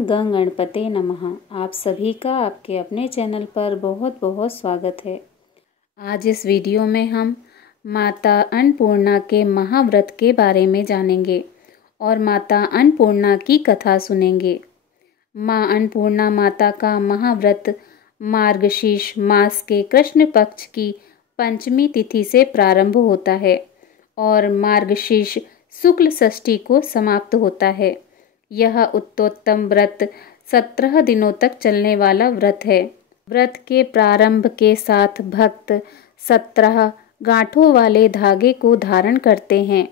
ओम गंग गणपते नमः। आप सभी का आपके अपने चैनल पर बहुत बहुत स्वागत है। आज इस वीडियो में हम माता अन्नपूर्णा के महाव्रत के बारे में जानेंगे और माता अन्नपूर्णा की कथा सुनेंगे। माँ अन्नपूर्णा माता का महाव्रत मार्गशीर्ष मास के कृष्ण पक्ष की पंचमी तिथि से प्रारंभ होता है और मार्गशीर्ष शुक्ल षष्ठी को समाप्त होता है। यह उत्तोत्तम व्रत 17 दिनों तक चलने वाला व्रत है। व्रत के प्रारंभ के साथ भक्त 17 गांठों वाले धागे को धारण करते हैं।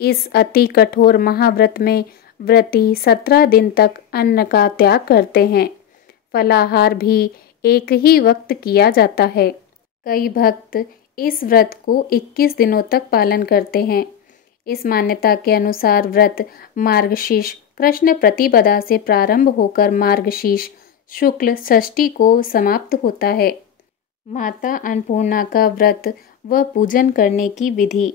इस अति कठोर महाव्रत में व्रती 17 दिन तक अन्न का त्याग करते हैं। फलाहार भी एक ही वक्त किया जाता है। कई भक्त इस व्रत को 21 दिनों तक पालन करते हैं। इस मान्यता के अनुसार व्रत मार्गशीर्ष कृष्ण प्रतिपदा से प्रारंभ होकर मार्गशीर्ष शुक्ल षष्ठी को समाप्त होता है। माता अन्नपूर्णा का व्रत व पूजन करने की विधि।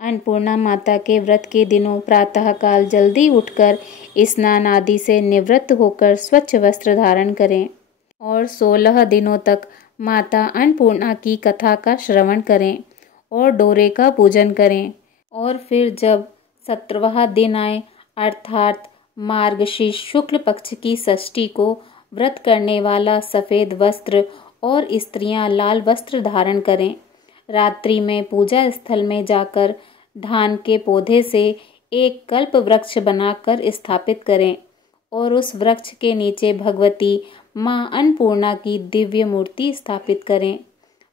अन्नपूर्णा माता के व्रत के दिनों प्रातःकाल जल्दी उठकर स्नान आदि से निवृत्त होकर स्वच्छ वस्त्र धारण करें और 16 दिनों तक माता अन्नपूर्णा की कथा का श्रवण करें और डोरे का पूजन करें और फिर जब 17वां दिन आए अर्थात मार्गशीर्ष शुक्ल पक्ष की षष्ठी को व्रत करने वाला सफ़ेद वस्त्र और स्त्रियां लाल वस्त्र धारण करें। रात्रि में पूजा स्थल में जाकर धान के पौधे से एक कल्प वृक्ष बनाकर स्थापित करें और उस वृक्ष के नीचे भगवती माँ अन्नपूर्णा की दिव्य मूर्ति स्थापित करें।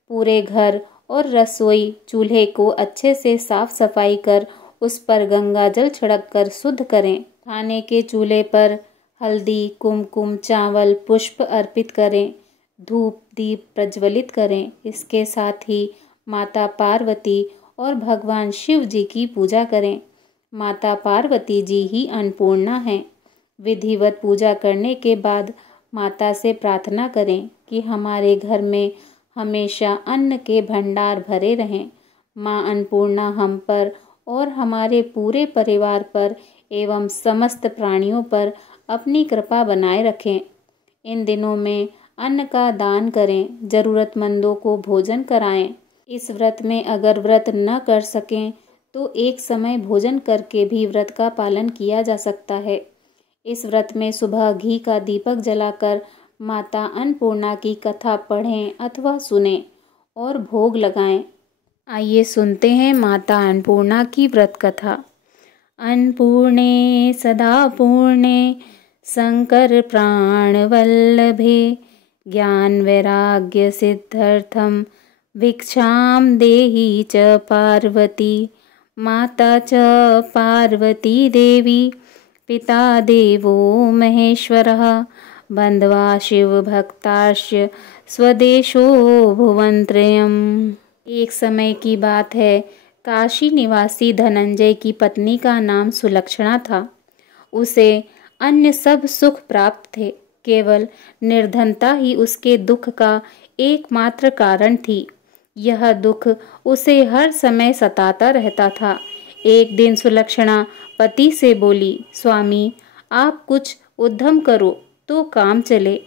पूरे घर और रसोई चूल्हे को अच्छे से साफ सफाई कर उस पर गंगा जल छिड़क कर शुद्ध करें। खाने के चूल्हे पर हल्दी कुमकुम चावल पुष्प अर्पित करें। धूप दीप प्रज्वलित करें। इसके साथ ही माता पार्वती और भगवान शिव जी की पूजा करें। माता पार्वती जी ही अन्नपूर्णा हैं। विधिवत पूजा करने के बाद माता से प्रार्थना करें कि हमारे घर में हमेशा अन्न के भंडार भरे रहें। माँ अन्नपूर्णा हम पर और हमारे पूरे परिवार पर एवं समस्त प्राणियों पर अपनी कृपा बनाए रखें। इन दिनों में अन्न का दान करें, जरूरतमंदों को भोजन कराएं। इस व्रत में अगर व्रत न कर सकें तो एक समय भोजन करके भी व्रत का पालन किया जा सकता है। इस व्रत में सुबह घी का दीपक जलाकर माता अन्नपूर्णा की कथा पढ़ें अथवा सुनें और भोग लगाएं। आइए सुनते हैं माता अन्नपूर्णा की व्रत कथा। अन्नपूर्णे सदा पूर्णे शंकर प्राण वल्लभे ज्ञान वैराग्य सिद्ध्यर्थम भिक्षाम देहि च पार्वती माता च पार्वती देवी पिता देवो महेश्वरः बन्ध्वा शिव भक्ताश्च स्वदेशो भुवनत्रयम्। एक समय की बात है। काशी निवासी धनंजय की पत्नी का नाम सुलक्षणा था। उसे अन्य सब सुख प्राप्त थे। केवल निर्धनता ही उसके दुख का एकमात्र कारण थी। यह दुख उसे हर समय सताता रहता था। एक दिन सुलक्षणा पति से बोली, स्वामी आप कुछ उद्यम करो तो काम चले।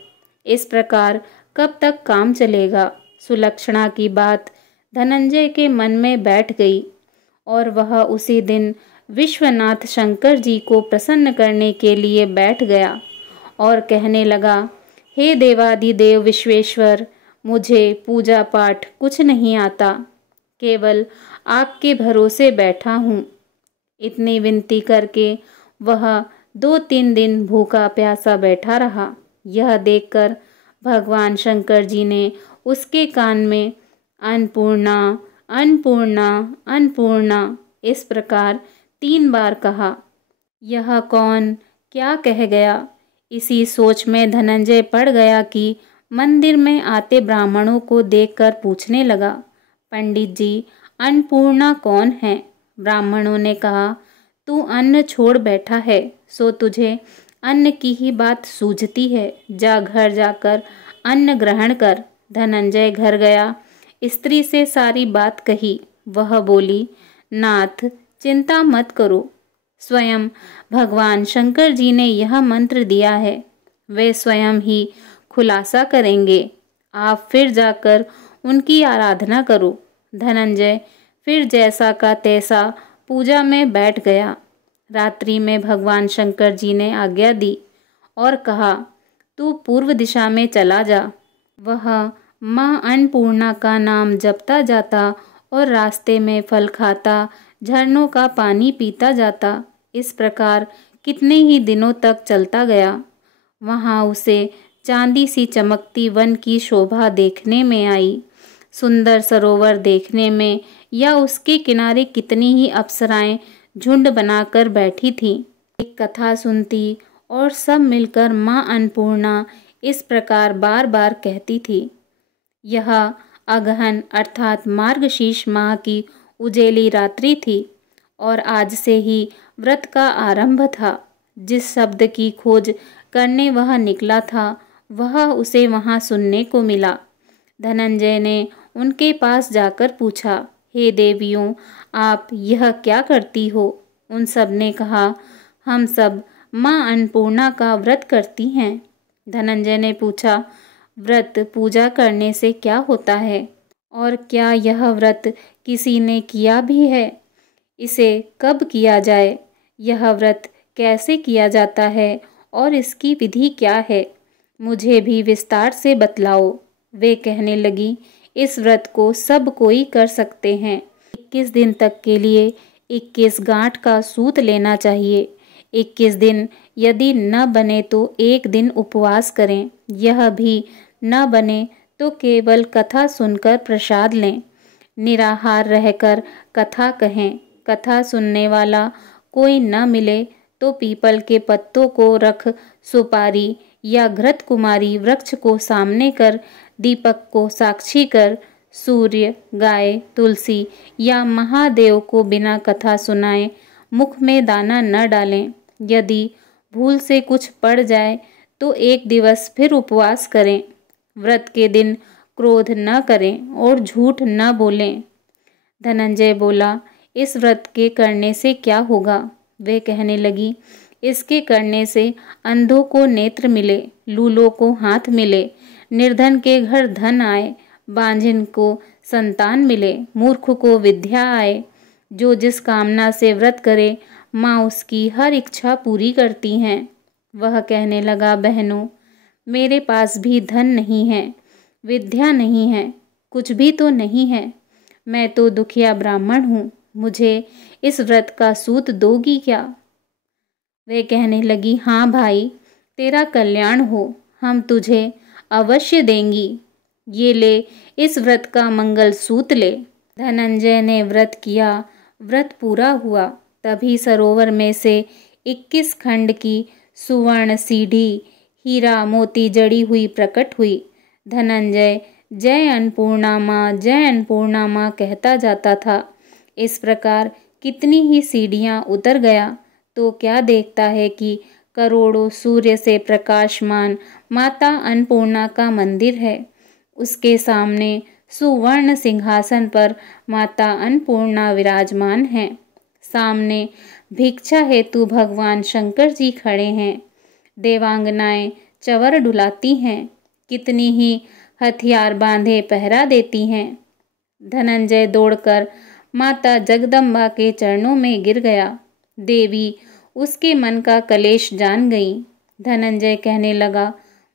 इस प्रकार कब तक काम चलेगा? सुलक्षणा की बात धनंजय के मन में बैठ गई और वह उसी दिन विश्वनाथ शंकर जी को प्रसन्न करने के लिए बैठ गया और कहने लगा, हे देवादिदेव विश्वेश्वर, मुझे पूजा पाठ कुछ नहीं आता, केवल आपके भरोसे बैठा हूँ। इतनी विनती करके वह 2-3 दिन भूखा प्यासा बैठा रहा। यह देखकर भगवान शंकर जी ने उसके कान में अन्नपूर्णा अन्नपूर्णा अन्नपूर्णा इस प्रकार 3 बार कहा। यह कौन क्या कह गया? इसी सोच में धनंजय पड़ गया कि मंदिर में आते ब्राह्मणों को देखकर पूछने लगा, पंडित जी अन्नपूर्णा कौन है? ब्राह्मणों ने कहा, तू अन्न छोड़ बैठा है सो तुझे अन्न की ही बात सूझती है। जा घर जाकर अन्न ग्रहण कर। धनंजय घर गया, स्त्री से सारी बात कही। वह बोली, नाथ चिंता मत करो, स्वयं भगवान शंकर जी ने यह मंत्र दिया है, वे स्वयं ही खुलासा करेंगे। आप फिर जाकर उनकी आराधना करो। धनंजय फिर जैसा का तैसा पूजा में बैठ गया। रात्रि में भगवान शंकर जी ने आज्ञा दी और कहा, तू पूर्व दिशा में चला जा। वह माँ अन्नपूर्णा का नाम जपता जाता और रास्ते में फल खाता, झरनों का पानी पीता जाता। इस प्रकार कितने ही दिनों तक चलता गया। वहाँ उसे चांदी सी चमकती वन की शोभा देखने में आई। सुंदर सरोवर देखने में या उसके किनारे कितनी ही अप्सराएं झुंड बनाकर बैठी थीं। एक कथा सुनती और सब मिलकर माँ अन्नपूर्णा इस प्रकार बार बार कहती थी। यह अगहन अर्थात मार्गशीर्ष माह की उजेली रात्रि थी और आज से ही व्रत का आरंभ था। जिस शब्द की खोज करने वह निकला था, वह उसे वहां सुनने को मिला। धनंजय ने उनके पास जाकर पूछा, हे देवियों, आप यह क्या करती हो? उन सब ने कहा, हम सब माँ अन्नपूर्णा का व्रत करती हैं। धनंजय ने पूछा, व्रत पूजा करने से क्या होता है और क्या यह व्रत किसी ने किया भी है? इसे कब किया जाए? यह व्रत कैसे किया जाता है और इसकी विधि क्या है? मुझे भी विस्तार से बतलाओ। वे कहने लगी, इस व्रत को सब कोई कर सकते हैं। 21 दिन तक के लिए 21 गांठ का सूत लेना चाहिए। 21 दिन यदि न बने तो 1 दिन उपवास करें। यह भी न बने तो केवल कथा सुनकर प्रसाद लें। निराहार रहकर कथा कहें। कथा सुनने वाला कोई न मिले तो पीपल के पत्तों को रख सुपारी या घृत कुमारी वृक्ष को सामने कर दीपक को साक्षी कर सूर्य, गाय, तुलसी या महादेव को बिना कथा सुनाए मुख में दाना न डालें। यदि भूल से कुछ पड़ जाए तो 1 दिवस फिर उपवास करें। व्रत के दिन क्रोध न करें और झूठ न बोलें। धनंजय बोला, इस व्रत के करने से क्या होगा? वे कहने लगी, इसके करने से अंधों को नेत्र मिले, लूलों को हाथ मिले, निर्धन के घर धन आए, बांझिन को संतान मिले, मूर्ख को विद्या आए। जो जिस कामना से व्रत करे, माँ उसकी हर इच्छा पूरी करती हैं। वह कहने लगा, बहनों, मेरे पास भी धन नहीं है, विद्या नहीं है, कुछ भी तो नहीं है। मैं तो दुखिया ब्राह्मण हूँ, मुझे इस व्रत का सूत दोगी क्या? वे कहने लगी, हाँ भाई, तेरा कल्याण हो, हम तुझे अवश्य देंगी। ये ले, इस व्रत का मंगल सूत ले। धनंजय ने व्रत किया। व्रत पूरा हुआ। तभी सरोवर में से 21 खंड की सुवर्ण सीढ़ी हीरा मोती जड़ी हुई प्रकट हुई। धनंजय जय अन्नपूर्णा माँ, जय अन्नपूर्णा माँ कहता जाता था। इस प्रकार कितनी ही सीढ़ियाँ उतर गया तो क्या देखता है कि करोड़ों सूर्य से प्रकाशमान माता अन्नपूर्णा का मंदिर है। उसके सामने सुवर्ण सिंहासन पर माता अन्नपूर्णा विराजमान हैं। सामने भिक्षा हेतु भगवान शंकर जी खड़े हैं। देवांगनाएं चवर डुलाती हैं। कितनी ही हथियार बांधे पहरा देती हैं। धनंजय दौड़कर माता जगदम्बा के चरणों में गिर गया। देवी उसके मन का कलेश जान गई। धनंजय कहने लगा,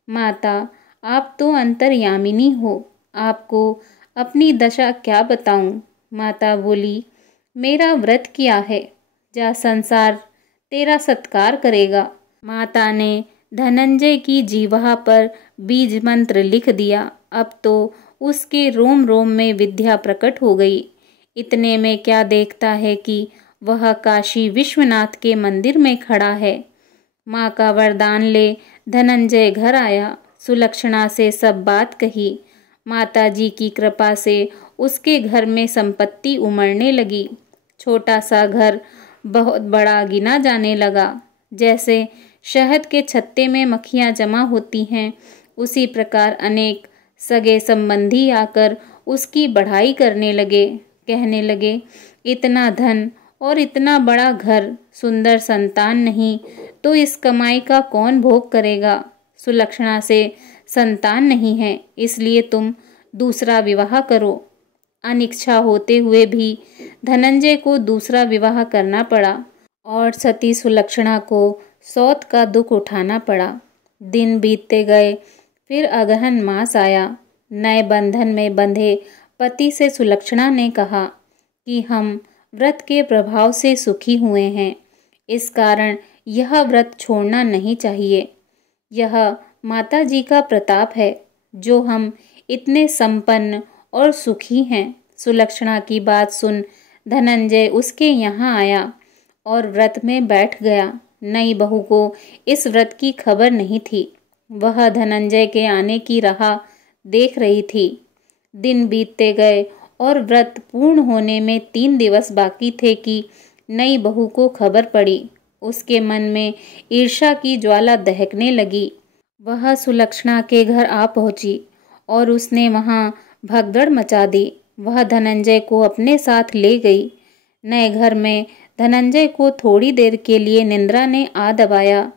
माता, आप तो अंतर्यामिनी हो, आपको अपनी दशा क्या बताऊं? माता बोली, मेरा व्रत किया है, जा संसार तेरा सत्कार करेगा। माता ने धनंजय की जीवा पर बीज मंत्र लिख दिया। अब तो उसके रोम रोम में विद्या प्रकट हो गई। इतने में क्या देखता है कि वह काशी विश्वनाथ के मंदिर में खड़ा है। माँ का वरदान ले धनंजय घर आया। सुलक्षणा से सब बात कही। माता जी की कृपा से उसके घर में संपत्ति उमड़ने लगी। छोटा सा घर बहुत बड़ा गिना जाने लगा। जैसे शहद के छत्ते में मक्खियाँ जमा होती हैं, उसी प्रकार अनेक सगे संबंधी आकर उसकी बढ़ाई करने लगे। कहने लगे, इतना धन और इतना बड़ा घर, सुंदर संतान नहीं तो इस कमाई का कौन भोग करेगा। सुलक्षणा से संतान नहीं है, इसलिए तुम दूसरा विवाह करो। अनिच्छा होते हुए भी धनंजय को दूसरा विवाह करना पड़ा और सती सुलक्षणा को सौत का दुख उठाना पड़ा। दिन बीतते गए, फिर अगहन मास आया। नए बंधन में बंधे पति से सुलक्षणा ने कहा कि हम व्रत के प्रभाव से सुखी हुए हैं, इस कारण यह व्रत छोड़ना नहीं चाहिए। यह माता जी का प्रताप है जो हम इतने संपन्न और सुखी हैं। सुलक्षणा की बात सुन धनंजय उसके यहाँ आया और व्रत में बैठ गया। नई बहू को इस व्रत की खबर नहीं थी। वह धनंजय के आने की राह देख रही थी। दिन बीतते गए और व्रत पूर्ण होने में 3 दिवस बाकी थे कि नई बहू को खबर पड़ी। उसके मन में ईर्ष्या की ज्वाला दहकने लगी। वह सुलक्षणा के घर आ पहुंची और उसने वहां भगदड़ मचा दी। वह धनंजय को अपने साथ ले गई। नए घर में धनंजय को थोड़ी देर के लिए निंद्रा ने आ दबाया।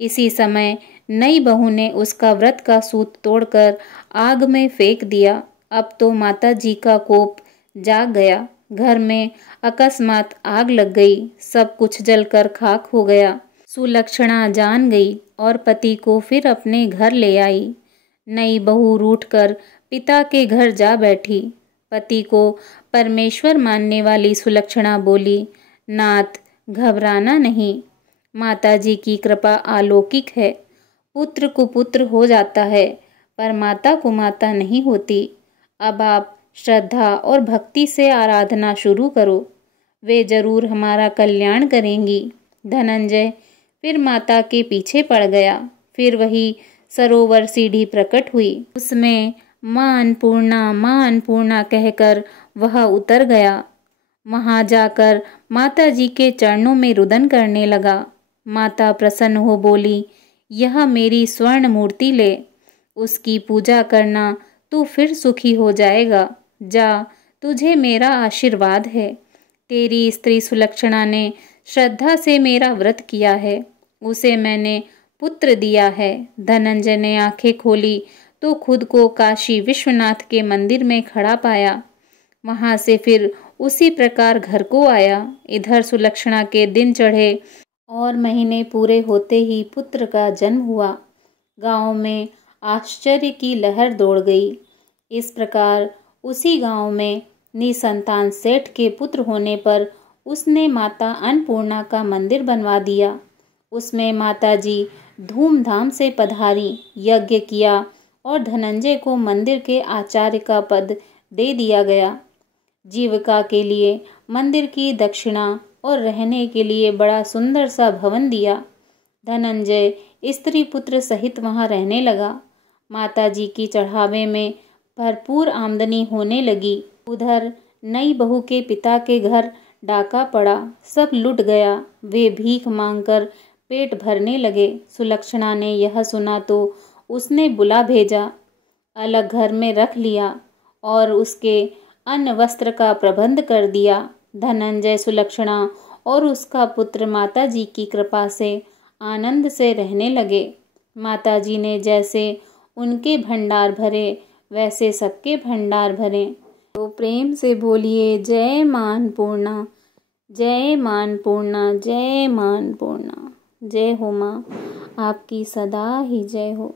इसी समय नई बहू ने उसका व्रत का सूत तोड़कर आग में फेंक दिया। अब तो माता जी का कोप जाग गया। घर में अकस्मात आग लग गई। सब कुछ जलकर खाक हो गया। सुलक्षणा जान गई और पति को फिर अपने घर ले आई। नई बहू रूठकर पिता के घर जा बैठी। पति को परमेश्वर मानने वाली सुलक्षणा बोली, नाथ, घबराना नहीं, माता जी की कृपा अलौकिक है। पुत्र कुपुत्र हो जाता है पर माता कुमाता नहीं होती। अब आप श्रद्धा और भक्ति से आराधना शुरू करो, वे जरूर हमारा कल्याण करेंगी। धनंजय फिर माता के पीछे पड़ गया। फिर वही सरोवर सीढ़ी प्रकट हुई। उसमें मां अन्नपूर्णा कहकर वह उतर गया। वहां जाकर माता जी के चरणों में रुदन करने लगा। माता प्रसन्न हो बोली, यह मेरी स्वर्ण मूर्ति ले, उसकी पूजा करना, तू फिर सुखी हो जाएगा। जा, तुझे मेरा आशीर्वाद है। तेरी स्त्री सुलक्षणा ने श्रद्धा से मेरा व्रत किया है, उसे मैंने पुत्र दिया है। धनंजय ने आंखें खोली तो खुद को काशी विश्वनाथ के मंदिर में खड़ा पाया। वहां से फिर उसी प्रकार घर को आया। इधर सुलक्षणा के दिन चढ़े और महीने पूरे होते ही पुत्र का जन्म हुआ। गांव में आश्चर्य की लहर दौड़ गई। इस प्रकार उसी गांव में निसंतान सेठ के पुत्र होने पर उसने माता अन्नपूर्णा का मंदिर बनवा दिया। उसमें माता जी धूमधाम से पधारी, यज्ञ किया और धनंजय को मंदिर के आचार्य का पद दे दिया गया। जीविका के लिए मंदिर की दक्षिणा और रहने के लिए बड़ा सुंदर सा भवन दिया। धनंजय स्त्री पुत्र सहित वहां रहने लगा। माता जी की चढ़ावे में भरपूर आमदनी होने लगी। उधर नई बहू के पिता के घर डाका पड़ा, सब लुट गया। वे भीख मांगकर पेट भरने लगे। सुलक्षणा ने यह सुना तो उसने बुला भेजा, अलग घर में रख लिया और उसके अन्न वस्त्र का प्रबंध कर दिया। धनंजय, सुलक्षणा और उसका पुत्र माता जी की कृपा से आनंद से रहने लगे। माता जी ने जैसे उनके भंडार भरे वैसे सबके भंडार भरे। तो प्रेम से बोलिए, जय मां अन्नपूर्णा, जय मां अन्नपूर्णा, जय मां अन्नपूर्णा। जय हो मां, आपकी सदा ही जय हो।